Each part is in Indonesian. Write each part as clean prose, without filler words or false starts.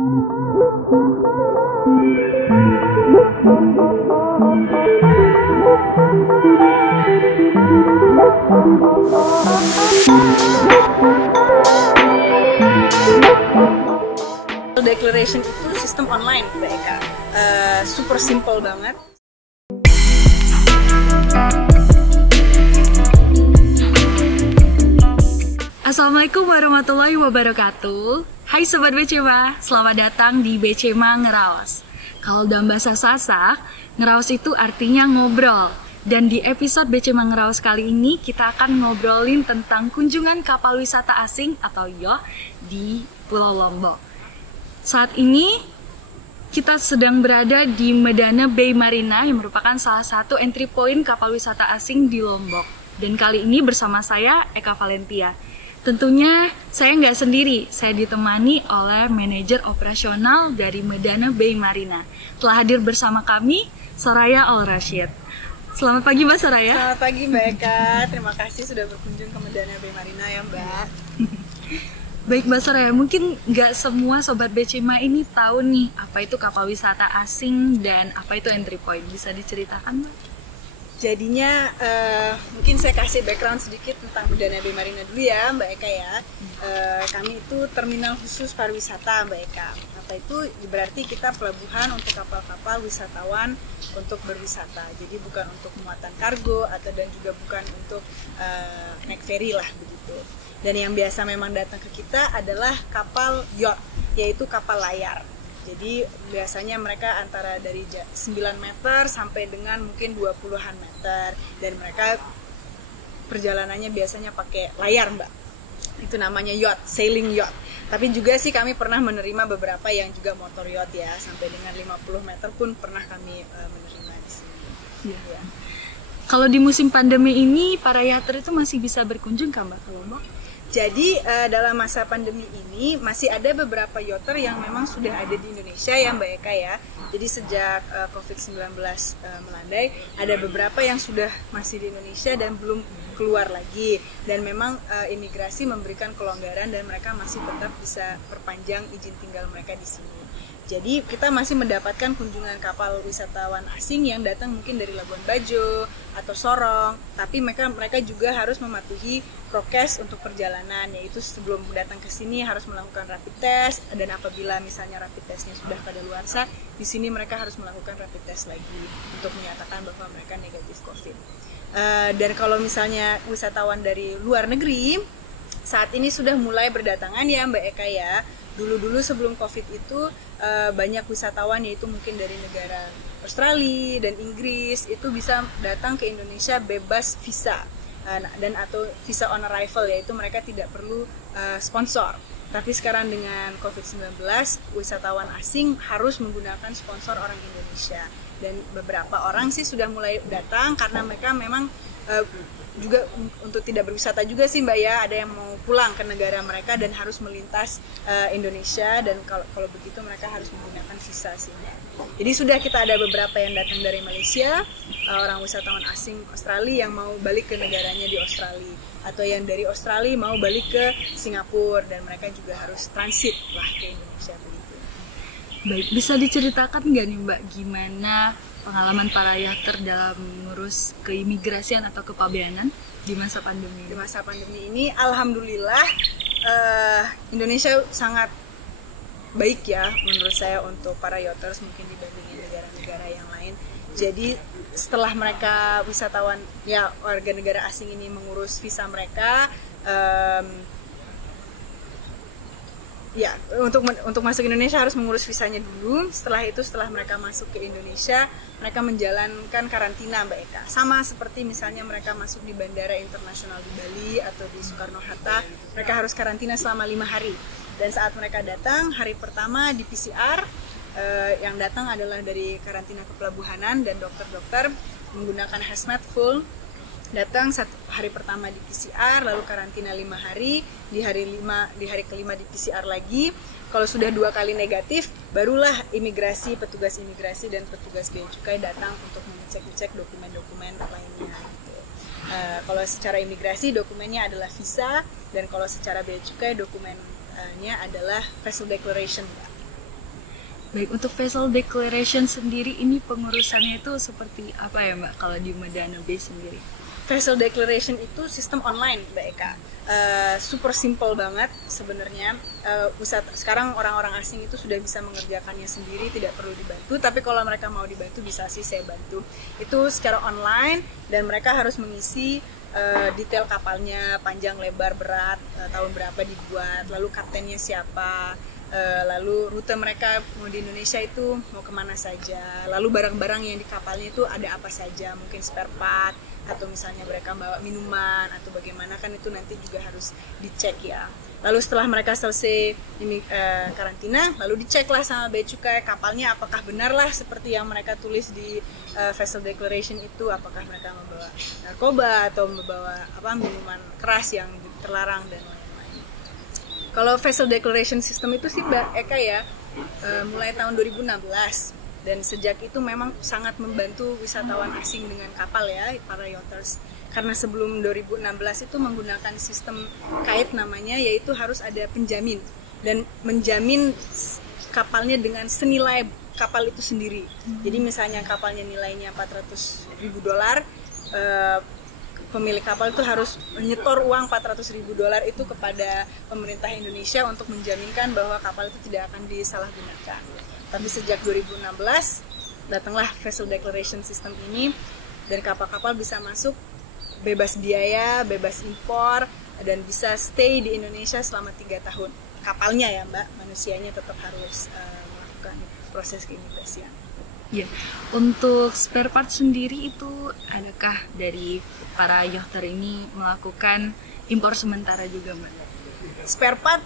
Declaration itu sistem online Mbak Eka, super simple banget. Assalamualaikum warahmatullahi wabarakatuh. Hai Sobat BCMA, selamat datang di BCMA Ngeraos. Kalau dalam bahasa Sasak, ngeraos itu artinya ngobrol. Dan di episode BCMA Ngeraos kali ini kita akan ngobrolin tentang kunjungan kapal wisata asing atau yacht di Pulau Lombok. Saat ini kita sedang berada di Medana Bay Marina yang merupakan salah satu entry point kapal wisata asing di Lombok. Dan kali ini bersama saya Eka Valentia. Tentunya saya nggak sendiri, saya ditemani oleh manajer operasional dari Medana Bay Marina. Telah hadir bersama kami, Soraya Al-Rashid. Selamat pagi Mbak Soraya. Selamat pagi Mbak Eka, terima kasih sudah berkunjung ke Medana Bay Marina ya Mbak. Baik Mbak Soraya, mungkin nggak semua Sobat BCMA ini tahu nih apa itu kapal wisata asing dan apa itu entry point. Bisa diceritakan Mbak? Jadinya mungkin saya kasih background sedikit tentang Medana Bay Marina dulu ya Mbak Eka ya. Kami itu terminal khusus pariwisata Mbak Eka. Apa itu? Berarti kita pelabuhan untuk kapal-kapal wisatawan untuk berwisata. Jadi bukan untuk muatan kargo atau dan juga bukan untuk naik ferry lah begitu. Dan yang biasa memang datang ke kita adalah kapal yacht, yaitu kapal layar. Jadi biasanya mereka antara dari 9 meter sampai dengan mungkin 20-an meter. Dan mereka perjalanannya biasanya pakai layar Mbak. Itu namanya yacht, sailing yacht. Tapi juga sih kami pernah menerima beberapa yang juga motor yacht ya. Sampai dengan 50 meter pun pernah kami menerima di sini. Ya. Kalau di musim pandemi ini, para yachter itu masih bisa berkunjung kan Mbak ke Lombok? Jadi dalam masa pandemi ini masih ada beberapa yachter yang memang sudah ada di Indonesia ya Mbak Eka ya. Jadi sejak COVID-19 melandai, ada beberapa yang sudah masih di Indonesia dan belum keluar lagi. Dan memang imigrasi memberikan kelonggaran dan mereka masih tetap bisa perpanjang izin tinggal mereka di sini. Jadi kita masih mendapatkan kunjungan kapal wisatawan asing yang datang mungkin dari Labuan Bajo atau Sorong, tapi mereka juga harus mematuhi prokes untuk perjalanan, yaitu sebelum datang ke sini harus melakukan rapid test, dan apabila misalnya rapid testnya sudah kadaluarsa, di sini mereka harus melakukan rapid test lagi untuk menyatakan bahwa mereka negatif COVID. Dan kalau misalnya wisatawan dari luar negeri, saat ini sudah mulai berdatangan ya Mbak Eka ya. Dulu sebelum COVID itu banyak wisatawan yaitu mungkin dari negara Australia dan Inggris itu bisa datang ke Indonesia bebas visa dan atau visa on arrival, yaitu mereka tidak perlu sponsor. Tapi sekarang dengan COVID-19 wisatawan asing harus menggunakan sponsor orang Indonesia, dan beberapa orang sih sudah mulai datang karena mereka memang juga untuk tidak berwisata juga sih Mbak ya, ada yang mau pulang ke negara mereka dan harus melintas Indonesia, dan kalau begitu mereka harus menggunakan visa sih. Jadi sudah kita ada beberapa yang datang dari Malaysia, orang wisatawan asing Australia yang mau balik ke negaranya di Australia, atau yang dari Australia mau balik ke Singapura, dan mereka juga harus transit lah ke Indonesia begitu. Baik, bisa diceritakan nggak nih Mbak gimana pengalaman para yachter dalam mengurus keimigrasian atau kepabeanan di masa pandemi? Di masa pandemi ini, alhamdulillah Indonesia sangat baik ya menurut saya untuk para yachters mungkin dibandingin negara-negara yang lain. Jadi setelah mereka wisatawan ya warga negara asing ini mengurus visa mereka, ya untuk masuk Indonesia harus mengurus visanya dulu. Setelah mereka masuk ke Indonesia, mereka menjalankan karantina Mbak Eka. Sama seperti misalnya mereka masuk di Bandara Internasional di Bali atau di Soekarno-Hatta, mereka harus karantina selama 5 hari. Dan saat mereka datang, hari pertama di PCR, yang datang adalah dari karantina kepelabuhanan, dan dokter-dokter menggunakan hazmat full datang hari pertama di PCR, lalu karantina 5 hari, di hari kelima di PCR lagi. Kalau sudah 2 kali negatif, barulah petugas imigrasi dan petugas bea cukai datang untuk mengecek dokumen-dokumen lainnya gitu. Kalau secara imigrasi dokumennya adalah visa, dan kalau secara bea cukai dokumennya adalah vessel declaration, Mbak. Baik, untuk vessel declaration sendiri ini pengurusannya itu seperti apa ya Mbak kalau di Medana Bay sendiri? Vessel declaration itu sistem online Mbak Eka. Super simple banget sebenarnya. Sekarang orang-orang asing itu sudah bisa mengerjakannya sendiri, tidak perlu dibantu. Tapi kalau mereka mau dibantu bisa sih saya bantu. Itu secara online dan mereka harus mengisi detail kapalnya, panjang, lebar, berat, tahun berapa dibuat, lalu kaptennya siapa, lalu rute mereka mau di Indonesia itu mau kemana saja, lalu barang-barang yang di kapalnya itu ada apa saja, mungkin spare part atau misalnya mereka bawa minuman atau bagaimana, kan itu nanti juga harus dicek ya. Lalu setelah mereka selesai ini karantina, lalu diceklah sama bea cukai kapalnya apakah benarlah seperti yang mereka tulis di vessel declaration itu, apakah mereka membawa narkoba atau membawa minuman keras yang terlarang dan lain-lain. Kalau vessel declaration system itu sih Mbak Eka ya, mulai tahun 2016 dan sejak itu memang sangat membantu wisatawan asing dengan kapal ya, para yachters. Karena sebelum 2016 itu menggunakan sistem kait namanya, yaitu harus ada penjamin dan menjamin kapalnya dengan senilai kapal itu sendiri. Jadi misalnya kapalnya nilainya $400.000, pemilik kapal itu harus menyetor uang $400.000 itu kepada pemerintah Indonesia untuk menjaminkan bahwa kapal itu tidak akan disalahgunakan. Tapi sejak 2016 datanglah vessel declaration system ini dan kapal-kapal bisa masuk bebas biaya, bebas impor, dan bisa stay di Indonesia selama 3 tahun. Kapalnya ya Mbak, manusianya tetap harus melakukan proses keimigrasian. Ya, untuk spare part sendiri itu adakah dari para yachter ini melakukan impor sementara juga Mbak? Spare part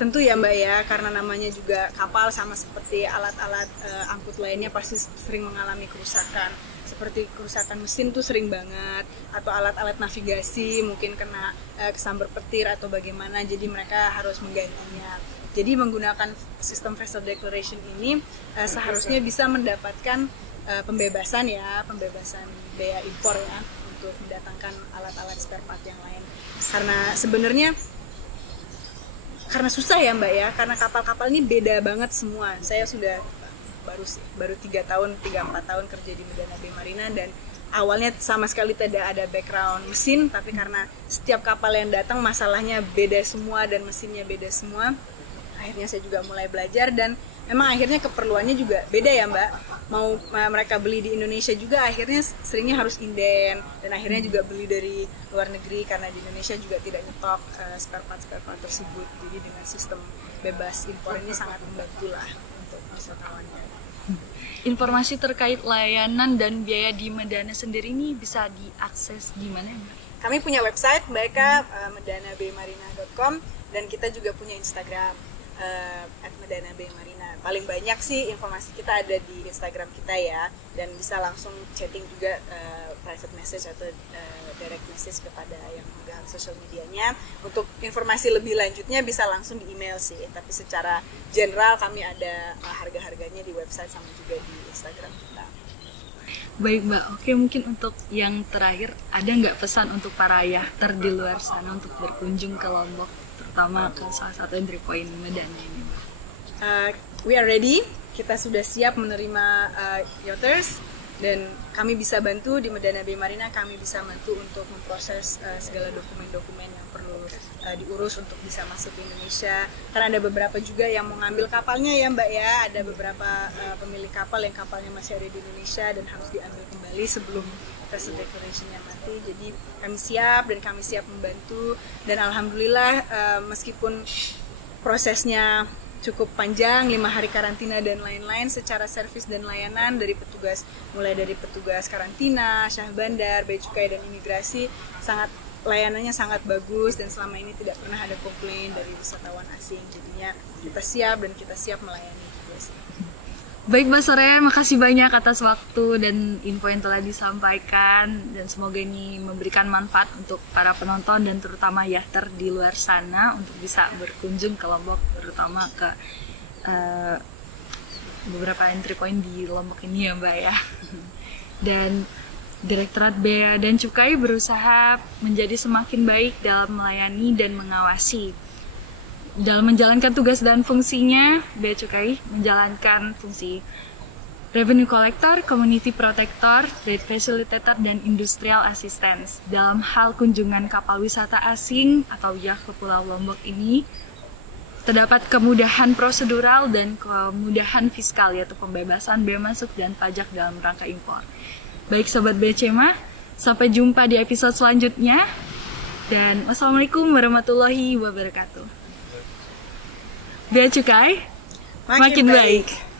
tentu ya Mbak ya, karena namanya juga kapal sama seperti alat-alat angkut lainnya pasti sering mengalami kerusakan. Seperti kerusakan mesin tuh sering banget, atau alat-alat navigasi mungkin kena kesambar petir atau bagaimana, jadi mereka harus menggantinya. Jadi menggunakan sistem vessel declaration ini seharusnya bisa mendapatkan pembebasan biaya impor ya, untuk mendatangkan alat-alat spare part yang lain. Karena sebenarnya karena susah ya Mbak ya, karena kapal-kapal ini beda banget semua. Saya sudah baru 3-4 tahun kerja di Medana Bay Marina, dan awalnya sama sekali tidak ada background mesin, tapi karena setiap kapal yang datang masalahnya beda semua dan mesinnya beda semua, akhirnya saya juga mulai belajar, dan memang akhirnya keperluannya juga beda ya Mbak. Mau mereka beli di Indonesia juga akhirnya seringnya harus inden, dan akhirnya juga beli dari luar negeri karena di Indonesia juga tidak nyetok spare part tersebut. Jadi dengan sistem bebas impor ini sangat membantu lah untuk wisatawannya. Informasi terkait layanan dan biaya di Medana sendiri ini bisa diakses di mana Mbak? Kami punya website Mbak, medanabaymarina.com, dan kita juga punya Instagram @medanabaymarina. Paling banyak sih informasi kita ada di Instagram kita ya, dan bisa langsung chatting juga, private message atau direct message kepada yang megang social medianya. Untuk informasi lebih lanjutnya bisa langsung di email sih, tapi secara general kami ada harga-harganya di website sama juga di Instagram kita. Baik Mbak, oke, mungkin untuk yang terakhir, ada nggak pesan untuk para yachter di luar sana untuk berkunjung ke Lombok, terutama ke salah satu entry point Medana ini Mbak? We are ready, kita sudah siap menerima yachters, dan kami bisa bantu di Medana Bay Marina. Kami bisa bantu untuk memproses segala dokumen-dokumen yang perlu diurus untuk bisa masuk ke Indonesia. Karena ada beberapa juga yang mau ngambil kapalnya ya Mbak ya, ada beberapa pemilik kapal yang kapalnya masih ada di Indonesia dan harus diambil kembali sebelum vessel declaration-nya mati. Jadi kami siap, dan kami siap membantu, dan alhamdulillah meskipun prosesnya cukup panjang, 5 hari karantina dan lain-lain, secara servis dan layanan dari petugas, mulai dari petugas karantina, syah bandar, bea cukai dan imigrasi, layanannya sangat bagus, dan selama ini tidak pernah ada komplain dari wisatawan asing. Jadinya kita siap, dan kita siap melayani juga sih. Baik Mbak Soraya, makasih banyak atas waktu dan info yang telah disampaikan, dan semoga ini memberikan manfaat untuk para penonton dan terutama yachter di luar sana untuk bisa berkunjung ke Lombok, terutama ke beberapa entry point di Lombok ini ya Mbak ya. Dan Direktorat Bea dan Cukai berusaha menjadi semakin baik dalam melayani dan mengawasi Dalam menjalankan tugas dan fungsinya, Bea Cukai menjalankan fungsi Revenue Collector, Community Protector, Trade Facilitator, dan Industrial Assistance. Dalam hal kunjungan kapal wisata asing atau yacht ke Pulau Lombok ini, terdapat kemudahan prosedural dan kemudahan fiskal, yaitu pembebasan bea masuk dan pajak dalam rangka impor. Baik Sobat BCMA, sampai jumpa di episode selanjutnya. Dan wassalamualaikum warahmatullahi wabarakatuh. Bea Cukai makin baik.